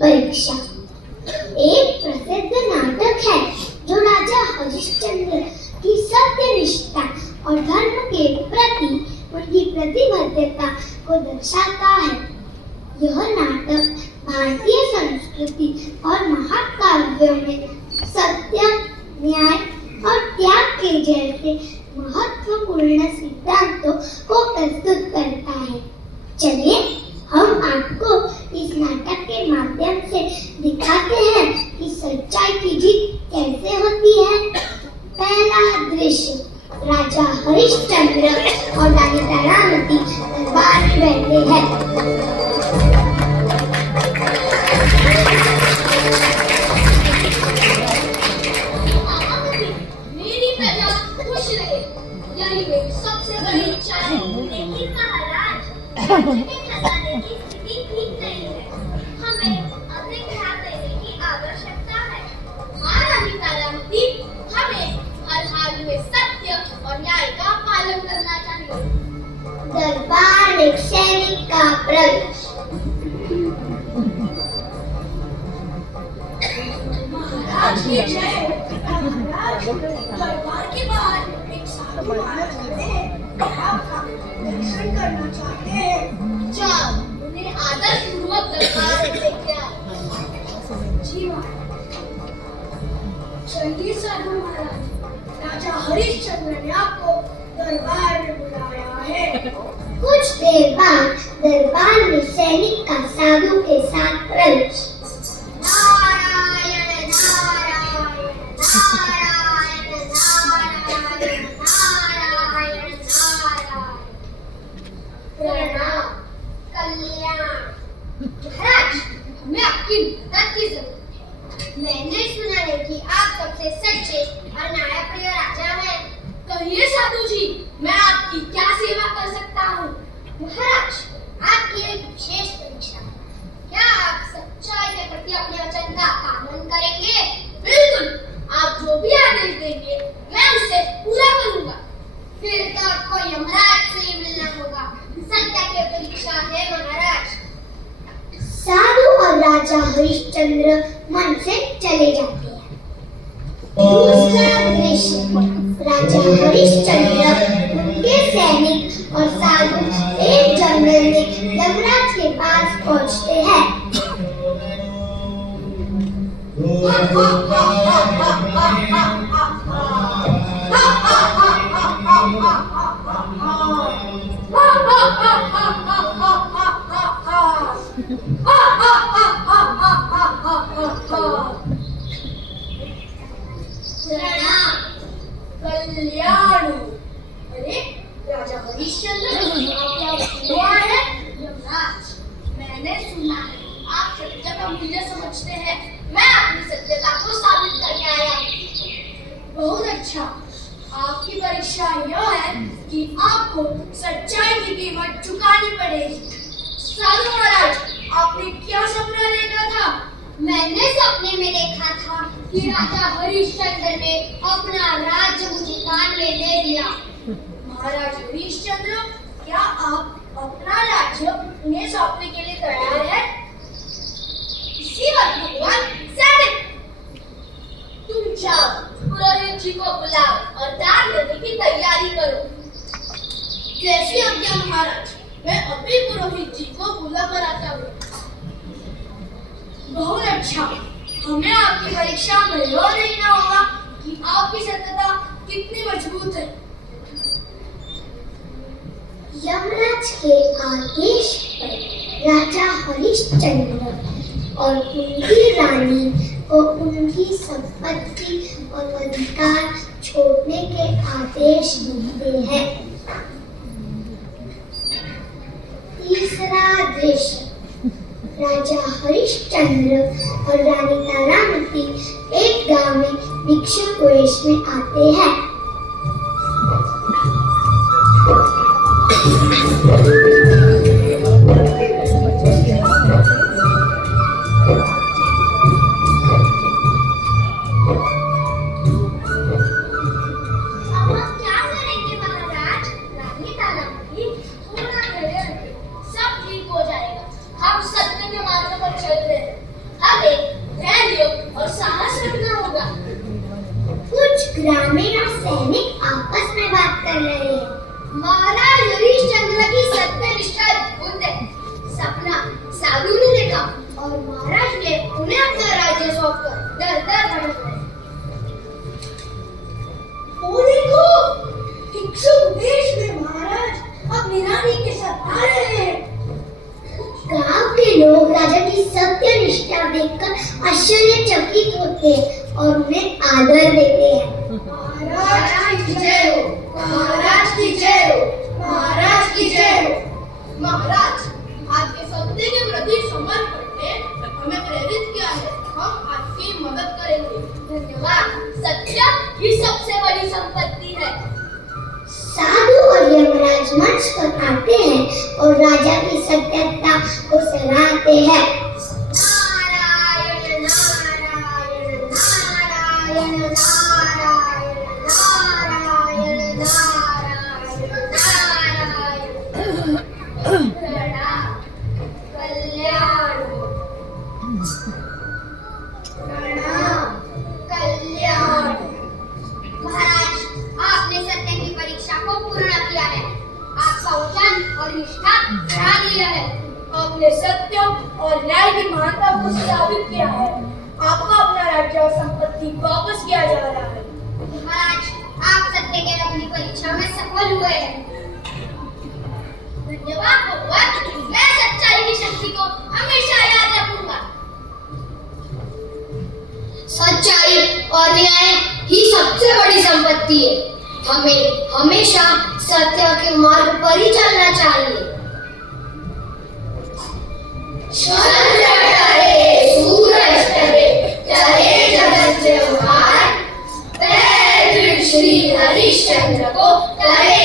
परीक्षा एक प्रसिद्ध नाटक है जो राजा हरिश्चंद्र की सत्यनिष्ठा और धर्म के प्रति उनकी प्रतिबद्धता को दर्शाता है। यह नाटक भारतीय संस्कृति और महाकाव्यों में सत्य, न्याय और त्याग के जैसे महत्वपूर्ण सिद्धांतों को प्रस्तुत करता है। चलिए हम आपको इस नाटक के माध्यम से दिखाते हैं कि सच्चाई की जीत कैसे होती है। पहला दृश्य, राजा हरिश्चंद्र और रानी तारामती दरबार में बैठे हैं। मेरी प्रजा खुश रहे, यही मेरी सबसे बड़ी इच्छा है। लेकिन महाराज, खजाने की स्थिति ठीक नहीं है, हमें अधिक ध्यान देने की आवश्यकता है। महारानी तारामती, हमें हर हाल में सत्य और न्याय का पालन करना चाहिए। दरबार में सैनिक का प्रवेश। महाराज की जय। महाराज, दरबार के बाहर एक साधु महाराज खड़े हैं, आपका दर्शन करना चाहते हैं। जाओ, उन्हें आदरपूर्वक दरबार में लेके आओ। जी महाराज। चलिए साधु महाराज, राजा हरिश्चंद्र ने आपको दरबार में बुलाया है। कुछ देर बाद दरबार में सैनिक का साधु के साथ प्रवेश। नारायण नारायण नारायण नारायण नारायण नारायण। प्रणाम। कल्याण। महाराज, हमें आपकी मदद की जरूरत है। मैंने सुना है कि आप सबसे सच्चे और न्यायप्रिय राजा हैं। कहिए साधु जी, मैं आपकी क्या सेवा कर सकता हूँ? महाराज, आपकी एक विशेष परीक्षा है। क्या आप सच्चाई के प्रति अपने वचन का पालन करेंगे? बिल्कुल, आप जो भी आदेश देंगे मैं उसे पूरा करूंगा। फिर तो आपको यमराज से ही मिलना होगा। सत्य की परीक्षा है महाराज। साधु और राजा हरिश्चंद्र मन से चले जाते हैं। दूसरा दृश्य, राजा हरिश्चंद्र, उनके सैनिक और साधु एक जंगल में यमराज के पास पहुंचते हैं। कल्याण। अरे राजा हरिश्चंद्र, आप क्या है? यमराज, मैंने सुना है आप सत्य का मूल्य समझते हैं। मैं अपनी सत्यता को साबित करने आया हूँ। बहुत अच्छा। आपकी परीक्षा यह है कि आपको सच्चाई की कीमत चुकानी पड़ेगी। साधु महाराज, आपने क्या सपना देखा था? मैंने सपने में देखा था कि राजा हरिश्चंद्र ने अपना राज्य मुझे दान में दे दिया। महाराज हरिश्चंद्र, क्या आप अपना राज्य उन्हें सौंपने के लिए तैयार हैं? इसी वक्त भगवान सैनिक, तुम जाओ, पुरोहित जी को बुलाओ और दान देने की तैयारी करो। कैसी आज्ञा महाराज, मैं अभी पुरोहित जी को बुला कर आता हूँ। बहुत अच्छा। हमें आपकी परीक्षा में यह देखना होगा कि आपकी सत्यता कितनी मजबूत है। यमराज के आदेश पर राजा हरिश्चंद्र और उनकी रानी को उनकी संपत्ति और अधिकार छोड़ने के आदेश देते हैं। तीसरा दृश्य, राजा हरिश्चंद्र और रानी तारामती एक गांव में भिक्षुक वेश में आते हैं। आश्चर्यचकित होते हैं और उन्हें आदर देते हैं। महाराज की जय हो, महाराज की जय हो, महाराज की जय हो। महाराज, आपके सत्य के प्रति समर्पण ने हमें प्रेरित किया है। हम आपकी मदद करेंगे। धन्यवाद। सत्य ही सबसे बड़ी संपत्ति है। साधु और यमराज मंच पर आते हैं और राजा की सत्यता को सराहते हैं। नारायण नारायण नारायण नारायण नारायण नारायण नारायण। कल्याण प्रणाम कल्याण। महाराज, आपने सत्य की परीक्षा को पूर्ण किया है। आपका वचन और निष्ठा बढ़ा लिया है। आपने सत्य और न्याय की महानता को साबित किया है। आपका अपना राज्य और संपत्ति वापस किया जा रहा है। महाराज, आप सत्य के अपनी परीक्षा में सफल हुए हैं। धन्यवाद भगवान। मैं सच्चाई की शक्ति को हमेशा याद रखूंगा। सच्चाई और न्याय ही सबसे बड़ी संपत्ति है। हमें हमेशा सत्य के मार्ग पर ही चलना चाहिए। चंद्र टले, सूरज टले, चले जगत व्यवहार, पैर श्री हरिश्चंद्र को करे